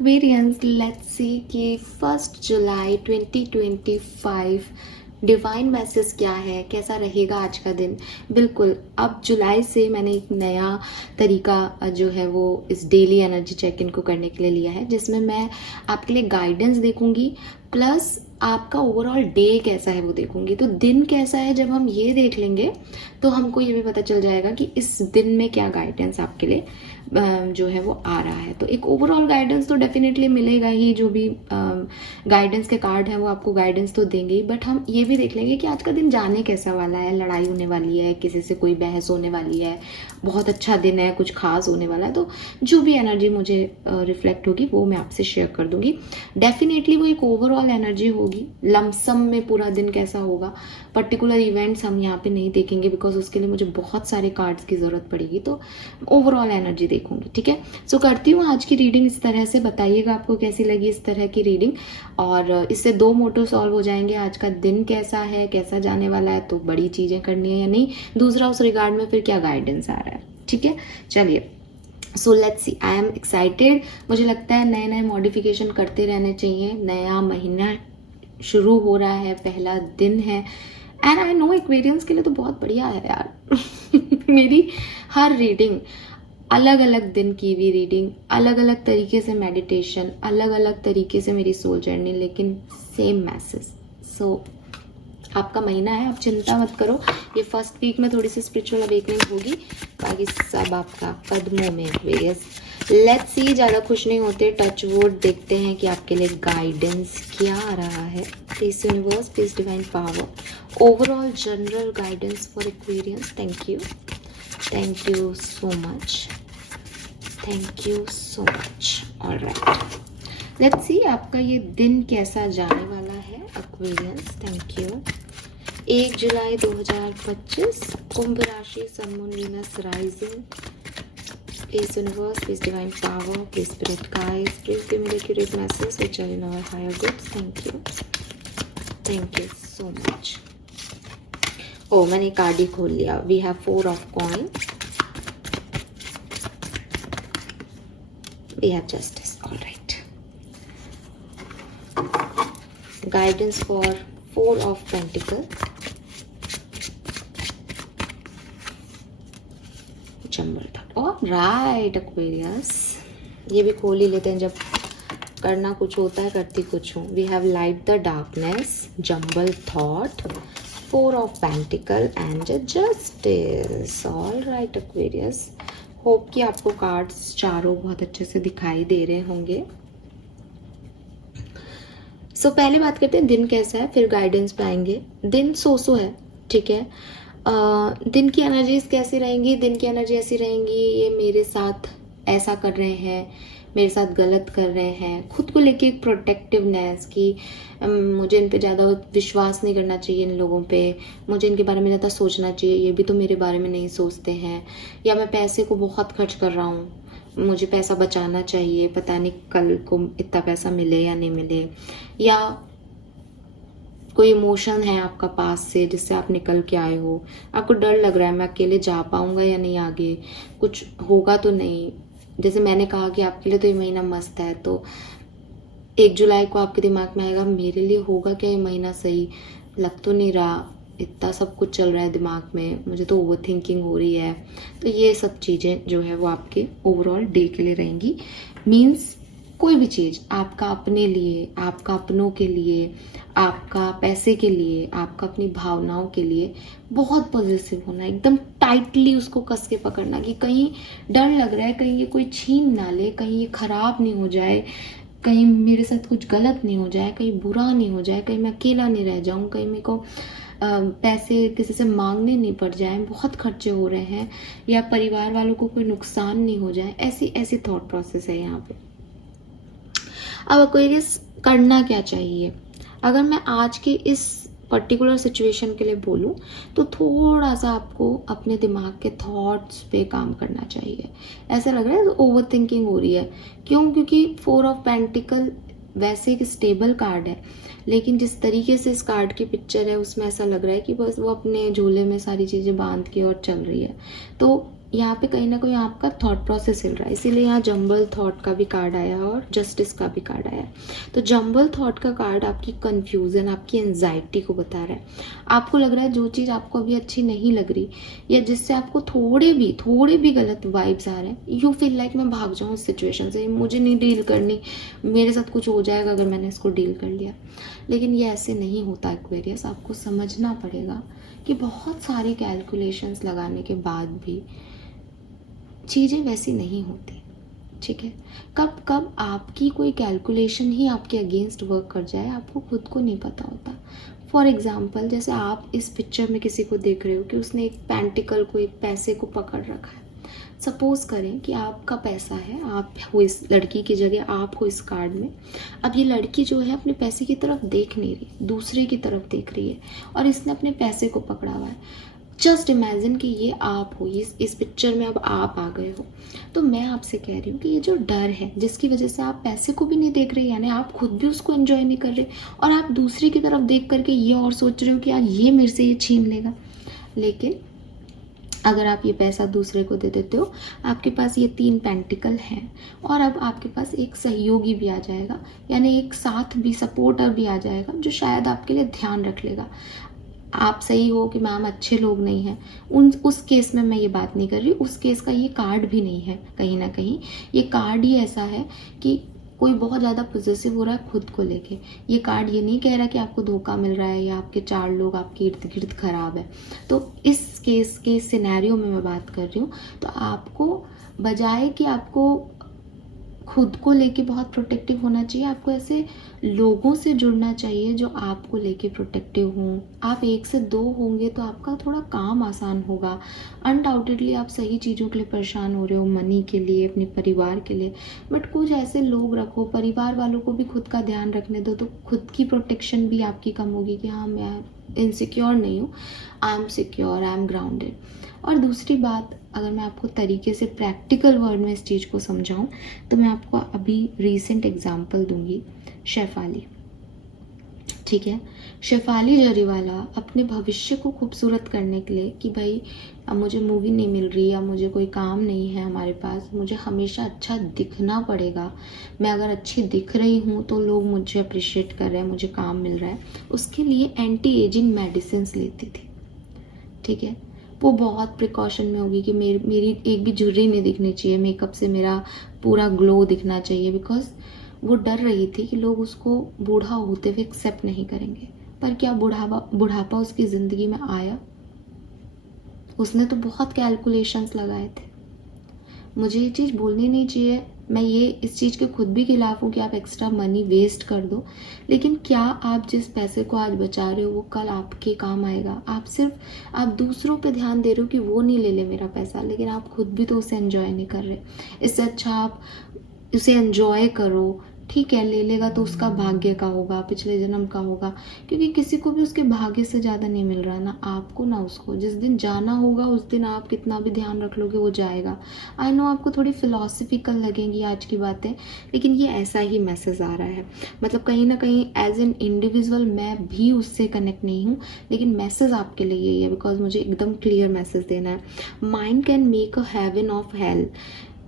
Aquarians, let's see कि 1 जुलाई 2025 divine message क्या है, कैसा रहेगा आज का दिन। बिल्कुल, अब जुलाई से मैंने एक नया तरीका जो है वो इस डेली एनर्जी चेक इन को करने के लिए लिया है, जिसमें मैं आपके लिए गाइडेंस देखूंगी प्लस आपका ओवरऑल डे कैसा है वो देखूंगी। तो दिन कैसा है जब हम ये देख लेंगे तो हमको ये भी पता चल जाएगा कि इस दिन में क्या गाइडेंस आपके लिए जो है वो आ रहा है। तो एक ओवरऑल गाइडेंस तो डेफिनेटली मिलेगा ही, जो भी गाइडेंस के कार्ड हैं वो आपको गाइडेंस तो देंगे ही, बट हम ये भी देख लेंगे कि आज का दिन जाने कैसा वाला है। लड़ाई होने वाली है, किसी से कोई बहस होने वाली है, बहुत अच्छा दिन है, कुछ खास होने वाला है। तो जो भी एनर्जी मुझे रिफ्लेक्ट होगी वो मैं आपसे शेयर कर दूंगी। डेफिनेटली वो एक ओवरऑल एनर्जी होगी। लमसम में पूरा दिन कैसा होगा, पर्टिकुलर इवेंट्स हम यहाँ पे नहीं देखेंगे बिकॉज उसके लिए मुझे बहुत सारे कार्ड्स की ज़रूरत पड़ेगी। तो ओवरऑल एनर्जी देखूंगी, ठीक है। सो करती हूँ आज की रीडिंग इस तरह से, बताइएगा आपको कैसी लगी इस तरह की रीडिंग। और इससे 2 मोटो सॉल्व हो जाएंगे, आज का दिन कैसा है, कैसा जाने वाला है, तो बड़ी चीज़ें करनी है या नहीं, दूसरा उस रिगार्ड में फिर क्या गाइडेंस आ रहा है, ठीक है। चलिए, so let's see, I am excited. मुझे लगता है नए नए मॉडिफिकेशन करते रहने चाहिए। नया महीना शुरू हो रहा है, पहला दिन है, एंड आई नो एक्वेरियंस के लिए तो बहुत बढ़िया है यार। मेरी हर रीडिंग अलग अलग दिन की भी रीडिंग, अलग अलग तरीके से मेडिटेशन, अलग अलग तरीके से मेरी सोल जर्नी, लेकिन सेम मैसेज। सो आपका महीना है, आप चिंता मत करो। ये फर्स्ट वीक में थोड़ी सी स्पिरिचुअल अवेकनिंग होगी, बाकी सब आपका कदमों में एक्वेरियस। लेट्स सी, ज़्यादा खुश नहीं होते, टच वुड, देखते हैं कि आपके लिए गाइडेंस क्या आ रहा है। Please universe, please divine power, overall general guidance for Aquarians. Thank you so much, thank you so much. Alright, let's see आपका ये दिन कैसा जाने वाला है एक्वेरियंस। Thank you. 1 जुलाई 2025, कुंभ राशि, sun moon Venus rising. Please universe, please divine power, please spirit guides, please give me accurate message which are in our higher goods. Thank you so much. ओ, मैंने कार्ड ही खोल लिया। We have 4 of coin, we have justice. Alright, guidance for 4 of Pentacles, jumble thought. Alright Aquarius, ये भी खोल ही लेते हैं, जब करना कुछ होता है करती कुछ हूँ। We have light the darkness, jumble thought, 4 of pentacle and justice. Alright Aquarius, hope कि आपको कार्ड्स चारों बहुत अच्छे से दिखाई दे रहे होंगे। सो पहले बात करते हैं दिन कैसा है, फिर गाइडेंस पे आएंगे। दिन सो है, ठीक है। दिन की एनर्जीज कैसी रहेंगी? दिन की एनर्जी ऐसी रहेंगी, ये मेरे साथ ऐसा कर रहे हैं, मेरे साथ गलत कर रहे हैं, खुद को लेके एक प्रोटेक्टिवनेस कि मुझे इन पे ज़्यादा विश्वास नहीं करना चाहिए, इन लोगों पे मुझे इनके बारे में ज़्यादा सोचना चाहिए, ये भी तो मेरे बारे में नहीं सोचते हैं, या मैं पैसे को बहुत खर्च कर रहा हूँ, मुझे पैसा बचाना चाहिए, पता नहीं कल को इतना पैसा मिले या नहीं मिले, या कोई इमोशन है आपका पास से जिससे आप निकल के आए हो, आपको डर लग रहा है मैं अकेले जा पाऊंगा या नहीं, आगे कुछ होगा तो नहीं। जैसे मैंने कहा कि आपके लिए तो ये महीना मस्त है, तो 1 जुलाई को आपके दिमाग में आएगा मेरे लिए होगा क्या ये महीना सही, लग तो नहीं रहा, इतना सब कुछ चल रहा है दिमाग में, मुझे तो ओवर थिंकिंग हो रही है। तो ये सब चीज़ें जो है वो आपके ओवरऑल डे के लिए रहेंगी। मीन्स कोई भी चीज़ आपका अपने लिए, आपका अपनों के लिए, आपका पैसे के लिए, आपका अपनी भावनाओं के लिए बहुत पॉजिटिव होना, एकदम टाइटली उसको कस के पकड़ना कि कहीं डर लग रहा है कहीं ये कोई छीन ना ले, कहीं ये खराब नहीं हो जाए, कहीं मेरे साथ कुछ गलत नहीं हो जाए, कहीं बुरा नहीं हो जाए, कहीं मैं अकेला नहीं रह जाऊं, कहीं मेरे को पैसे किसी से मांगने नहीं पड़ जाए, बहुत खर्चे हो रहे हैं, या परिवार वालों को कोई नुकसान नहीं हो जाए, ऐसी ऐसी थॉट प्रोसेस है यहाँ पे। अब एक्वेरियस करना क्या चाहिए? अगर मैं आज के इस पर्टिकुलर सिचुएशन के लिए बोलूँ तो थोड़ा सा आपको अपने दिमाग के थॉट्स पे काम करना चाहिए। ऐसा लग रहा है ओवर थिंकिंग हो रही है, क्यों? क्योंकि 4 ऑफ पेंटिकल वैसे एक स्टेबल कार्ड है, लेकिन जिस तरीके से इस कार्ड की पिक्चर है उसमें ऐसा लग रहा है कि बस वो अपने झोले में सारी चीज़ें बांध के और चल रही है। तो यहाँ पे कहीं ना कहीं आपका थॉट प्रोसेस हिल रहा है, इसीलिए यहाँ जंबल थॉट का भी कार्ड आया और जस्टिस का भी कार्ड आया। तो जंबल थॉट का कार्ड आपकी कंफ्यूजन, आपकी एंजाइटी को बता रहा है। आपको लग रहा है जो चीज़ आपको अभी अच्छी नहीं लग रही या जिससे आपको थोड़े भी गलत वाइब्स आ रहे हैं, यू फील लाइक मैं भाग जाऊँ उस सिचुएशन से, मुझे नहीं डील करनी, मेरे साथ कुछ हो जाएगा अगर मैंने इसको डील कर लिया। लेकिन ये ऐसे नहीं होता एक्वेरियस, आपको समझना पड़ेगा कि बहुत सारी कैलकुलेशंस लगाने के बाद भी चीज़ें वैसी नहीं होती। ठीक है, कब कब आपकी कोई कैलकुलेशन ही आपके अगेंस्ट वर्क कर जाए, आपको खुद को नहीं पता होता। फॉर एग्जाम्पल, जैसे आप इस पिक्चर में किसी को देख रहे हो कि उसने एक पेंटिकल को, एक पैसे को पकड़ रखा है। सपोज करें कि आपका पैसा है, आप हो इस लड़की की जगह, आप हो इस कार्ड में। अब ये लड़की जो है अपने पैसे की तरफ देख नहीं रही, दूसरे की तरफ देख रही है और इसने अपने पैसे को पकड़ा हुआ है। जस्ट इमेजिन कि ये आप हो, इस पिक्चर में अब आप आ गए हो। तो मैं आपसे कह रही हूँ कि ये जो डर है जिसकी वजह से आप पैसे को भी नहीं देख रहे, यानी आप खुद भी उसको एंजॉय नहीं कर रहे और आप दूसरे की तरफ देख करके ये और सोच रहे हो कि यार ये मेरे से ये छीन लेगा। लेकिन अगर आप ये पैसा दूसरे को दे देते हो, आपके पास ये 3 पेंटिकल हैं और अब आपके पास एक सहयोगी भी आ जाएगा, यानी एक साथ भी, सपोर्टर भी आ जाएगा जो शायद आपके लिए ध्यान रख लेगा। आप सही हो कि मैम अच्छे लोग नहीं हैं, उस केस में मैं ये बात नहीं कर रही, उस केस का ये कार्ड भी नहीं है। कहीं ना कहीं ये कार्ड ही ऐसा है कि कोई बहुत ज़्यादा पॉजिटिव हो रहा है खुद को लेके। ये कार्ड ये नहीं कह रहा कि आपको धोखा मिल रहा है या आपके 4 लोग आपके इर्द गिर्द खराब है। तो इस केस के सिनेरियो में मैं बात कर रही हूँ। तो आपको बजाय कि आपको खुद को लेके बहुत प्रोटेक्टिव होना चाहिए, आपको ऐसे लोगों से जुड़ना चाहिए जो आपको लेके प्रोटेक्टिव हों। आप 1 से 2 होंगे तो आपका थोड़ा काम आसान होगा। अनडाउटेडली आप सही चीज़ों के लिए परेशान हो रहे हो, मनी के लिए, अपने परिवार के लिए, बट कुछ ऐसे लोग रखो, परिवार वालों को भी खुद का ध्यान रखने दो, तो खुद की प्रोटेक्शन भी आपकी कम होगी कि हाँ मैं इनसिक्योर नहीं हूँ, I am secure, I am grounded. और दूसरी बात, अगर मैं आपको तरीके से प्रैक्टिकल वर्ड में इस चीज़ को समझाऊं तो मैं आपको अभी रीसेंट एग्जांपल दूंगी, शेफाली। ठीक है, शेफाली जरीवाला अपने भविष्य को खूबसूरत करने के लिए कि भाई अब मुझे मूवी नहीं मिल रही या मुझे कोई काम नहीं है हमारे पास, मुझे हमेशा अच्छा दिखना पड़ेगा, मैं अगर अच्छी दिख रही हूँ तो लोग मुझे अप्रिशिएट कर रहे हैं, मुझे काम मिल रहा है, उसके लिए एंटी एजिंग मेडिसिन लेती थी। ठीक है, वो बहुत प्रिकॉशन में होगी कि मेरी एक भी झुर्री नहीं दिखनी चाहिए, मेकअप से मेरा पूरा ग्लो दिखना चाहिए, बिकॉज वो डर रही थी कि लोग उसको बूढ़ा होते हुए एक्सेप्ट नहीं करेंगे। पर क्या बुढ़ापा उसकी ज़िंदगी में आया? उसने तो बहुत कैलकुलेशंस लगाए थे। मुझे ये चीज़ बोलनी नहीं चाहिए, मैं ये इस चीज़ के खुद भी खिलाफ हूँ कि आप एक्स्ट्रा मनी वेस्ट कर दो, लेकिन क्या आप जिस पैसे को आज बचा रहे हो वो कल आपके काम आएगा? आप दूसरों पे ध्यान दे रहे हो कि वो नहीं ले ले मेरा पैसा, लेकिन आप खुद भी तो उसे एंजॉय नहीं कर रहे। इससे अच्छा आप उसे एंजॉय करो। ठीक है, ले लेगा तो उसका भाग्य का होगा, पिछले जन्म का होगा, क्योंकि किसी को भी उसके भाग्य से ज़्यादा नहीं मिल रहा, ना आपको ना उसको। जिस दिन जाना होगा उस दिन आप कितना भी ध्यान रख लोगे वो जाएगा। आई नो आपको थोड़ी फिलॉसफिकल लगेंगी आज की बातें, लेकिन ये ऐसा ही मैसेज आ रहा है। मतलब कहीं ना कहीं एज एन इंडिविजुअल मैं भी उससे कनेक्ट नहीं हूँ, लेकिन मैसेज आपके लिए यही है, बिकॉज मुझे एकदम क्लियर मैसेज देना है। Mind can make a heaven of hell,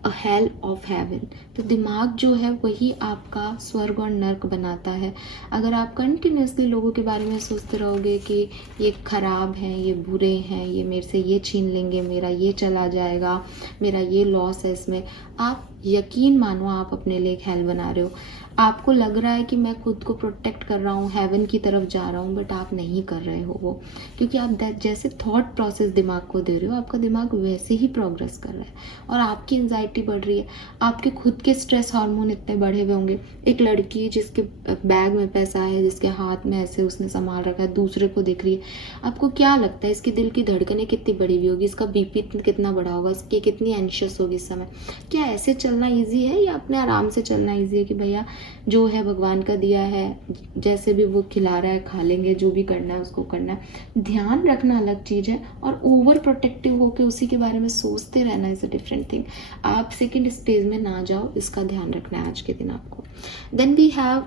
a hell of heaven. तो दिमाग जो है वही आपका स्वर्ग और नर्क बनाता है। अगर आप कंटिन्यूसली लोगों के बारे में सोचते रहोगे कि ये खराब हैं, ये बुरे हैं, ये मेरे से ये छीन लेंगे, मेरा ये चला जाएगा, मेरा ये लॉस है इसमें, आप यकीन मानो आप अपने लिए एक हेल बना रहे हो। आपको लग रहा है कि मैं खुद को प्रोटेक्ट कर रहा हूँ, हेवन की तरफ जा रहा हूँ, बट आप नहीं कर रहे हो वो, क्योंकि आप जैसे थॉट प्रोसेस दिमाग को दे रहे हो, आपका दिमाग वैसे ही प्रोग्रेस कर रहा है और आपकी एंजाइटी बढ़ रही है। आपके खुद के स्ट्रेस हार्मोन इतने बढ़े हुए होंगे। एक लड़की जिसके बैग में पैसा है, जिसके हाथ में ऐसे उसने संभाल रखा है, दूसरे को देख रही है, आपको क्या लगता है इसके दिल की धड़कनें कितनी बढ़ी हुई होगी, इसका बीपी कितना बढ़ा होगा, उसकी कितनी एंशियस होगी इस समय? क्या ऐसे चलना ईजी है या अपने आराम से चलना ईजी है कि भैया जो है भगवान का दिया है, जैसे भी वो खिला रहा है खा लेंगे, जो भी करना है उसको करना है। ध्यान रखना अलग चीज़ है और ओवर प्रोटेक्टिव होकर उसी के बारे में सोचते रहना इज़ अ डिफरेंट थिंग। आप सेकेंड स्टेज में ना जाओ, इसका ध्यान रखना है आज के दिन आपको। Then we have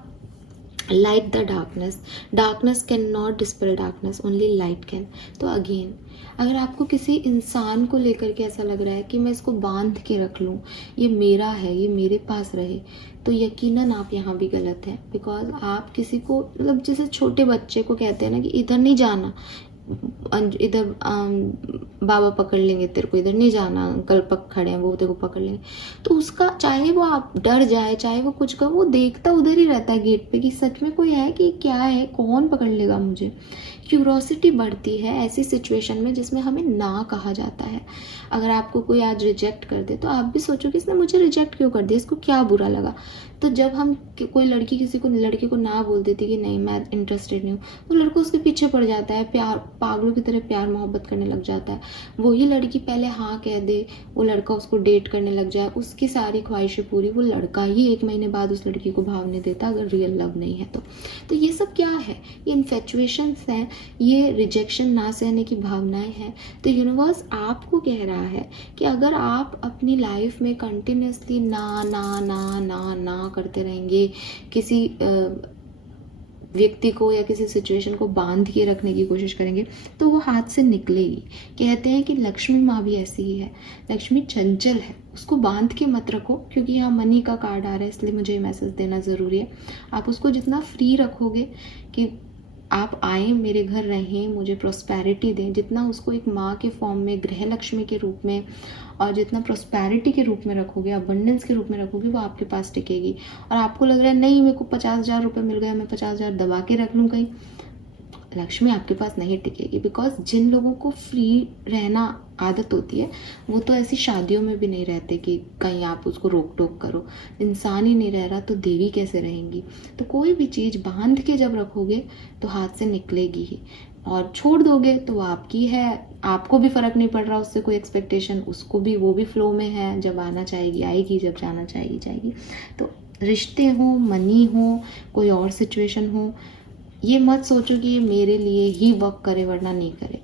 light the darkness, darkness can not dispel darkness, only light can. तो अगेन, अगर आपको किसी इंसान को लेकर के ऐसा लग रहा है कि मैं इसको बांध के रख लूँ, ये मेरा है, ये मेरे पास रहे, तो यकीनन आप यहाँ भी गलत हैं। बिकॉज आप किसी को, मतलब जैसे छोटे बच्चे को कहते हैं ना कि इधर नहीं जाना, इधर बाबा पकड़ लेंगे तेरे को, इधर नहीं जाना, अंकल पक खड़े हैं वो तेरे को पकड़ लेंगे, तो उसका चाहे वो आप डर जाए, चाहे वो कुछ कर, वो देखता उधर ही रहता है गेट पे कि सच में कोई है कि क्या है, कौन पकड़ लेगा मुझे। क्यूरोसिटी बढ़ती है ऐसी सिचुएशन में जिसमें हमें ना कहा जाता है। अगर आपको कोई आज रिजेक्ट कर दे तो आप भी सोचो कि इसने मुझे रिजेक्ट क्यों कर दिया, इसको क्या बुरा लगा। तो जब हम कोई लड़की किसी को, लड़की को ना बोल देती कि नहीं मैं इंटरेस्टेड नहीं हूँ, वो लड़का उसके पीछे पड़ जाता है, प्यार, पागलों की तरह प्यार मोहब्बत करने लग जाता है। वही लड़की पहले हाँ कह दे, वो लड़का उसको डेट करने लग जाए, उसकी सारी ख्वाहिशें पूरी, वो लड़का ही 1 महीने बाद उस लड़की को भाव नहीं देता अगर रियल लव नहीं है तो ये सब क्या है, ये इन्फेचुएशंस हैं, ये रिजेक्शन ना सहने की भावनाएं हैं। तो यूनिवर्स आपको कह रहा है कि अगर आप अपनी लाइफ में कंटिन्यूसली ना ना ना ना ना करते रहेंगे, किसी व्यक्ति को या किसी सिचुएशन को बांध के रखने की कोशिश करेंगे, तो वो हाथ से निकलेगी। कहते हैं कि लक्ष्मी माँ भी ऐसी ही है, लक्ष्मी चंचल है, उसको बांध के मत रखो। क्योंकि यहाँ मनी का कार्ड आ रहा है, इसलिए मुझे ये मैसेज देना ज़रूरी है। आप उसको जितना फ्री रखोगे कि आप आए मेरे घर रहें, मुझे प्रॉस्पेरिटी दें, जितना उसको एक माँ के फॉर्म में, गृह लक्ष्मी के रूप में, और जितना प्रॉस्पेरिटी के रूप में रखोगे, अबंडेंस के रूप में रखोगे, वो आपके पास टिकेगी। और आपको लग रहा है नहीं मेरे को 50,000 रुपये मिल गया, मैं 50,000 दबा के रख लूँ कहीं, लक्ष्मी आपके पास नहीं टिकेगी। बिकॉज जिन लोगों को फ्री रहना आदत होती है, वो तो ऐसी शादियों में भी नहीं रहते कि कहीं आप उसको रोक टोक करो। इंसान ही नहीं रह रहा तो देवी कैसे रहेंगी। तो कोई भी चीज़ बांध के जब रखोगे तो हाथ से निकलेगी ही, और छोड़ दोगे तो वो आपकी है, आपको भी फ़र्क नहीं पड़ रहा उससे कोई एक्सपेक्टेशन, उसको भी, वो भी फ्लो में है, जब आना चाहेगी आएगी, जब जाना चाहेगी जाएगी। तो रिश्ते हो, मनी हो, कोई और सिचुएशन हो, ये मत सोचो कि ये मेरे लिए ही वर्क करे वरना नहीं करे।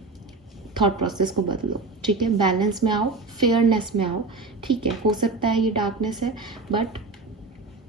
थॉट प्रोसेस को बदलो, ठीक है, बैलेंस में आओ, फेयरनेस में आओ। ठीक है, हो सकता है ये डार्कनेस है, बट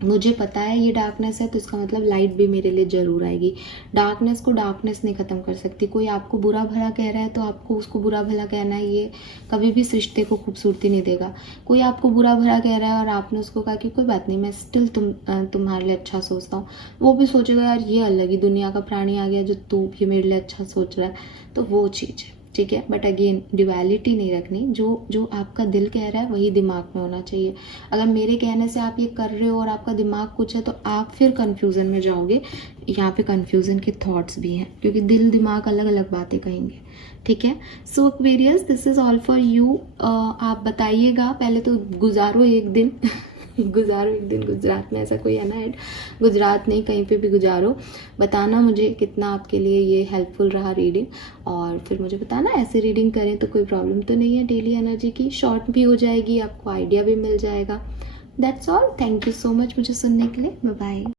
मुझे पता है ये डार्कनेस है, तो इसका मतलब लाइट भी मेरे लिए ज़रूर आएगी। डार्कनेस को डार्कनेस नहीं ख़त्म कर सकती। कोई आपको बुरा भला कह रहा है तो आपको उसको बुरा भला कहना है, ये कभी भी इस रिश्ते को खूबसूरती नहीं देगा। कोई आपको बुरा भला कह रहा है और आपने उसको कहा कि कोई बात नहीं, मैं स्टिल तुम्हारे लिए अच्छा सोचता हूँ, वो भी सोचेगा यार ये अलग ही दुनिया का प्राणी आ गया जो तू ये मेरे लिए अच्छा सोच रहा है, तो वो चीज़ है। ठीक है, बट अगेन ड्युअलिटी नहीं रखनी। जो जो आपका दिल कह रहा है वही दिमाग में होना चाहिए। अगर मेरे कहने से आप ये कर रहे हो और आपका दिमाग कुछ है, तो आप फिर कंफ्यूजन में जाओगे। यहाँ पे कंफ्यूजन के थॉट्स भी हैं, क्योंकि दिल दिमाग अलग अलग बातें कहेंगे। ठीक है, so Aquarius, this is all for you. आप बताइएगा, पहले तो गुजारो एक दिन गुजारो एक दिन गुजरात में, ऐसा कोई है ना ऐड, गुजरात नहीं कहीं पे भी गुजारो। बताना मुझे कितना आपके लिए ये हेल्पफुल रहा रीडिंग, और फिर मुझे बताना ऐसे रीडिंग करें तो कोई प्रॉब्लम तो नहीं है डेली एनर्जी की, शॉर्ट भी हो जाएगी, आपको आइडिया भी मिल जाएगा। That's all, thank you so much मुझे सुनने के लिए, बाय बाय।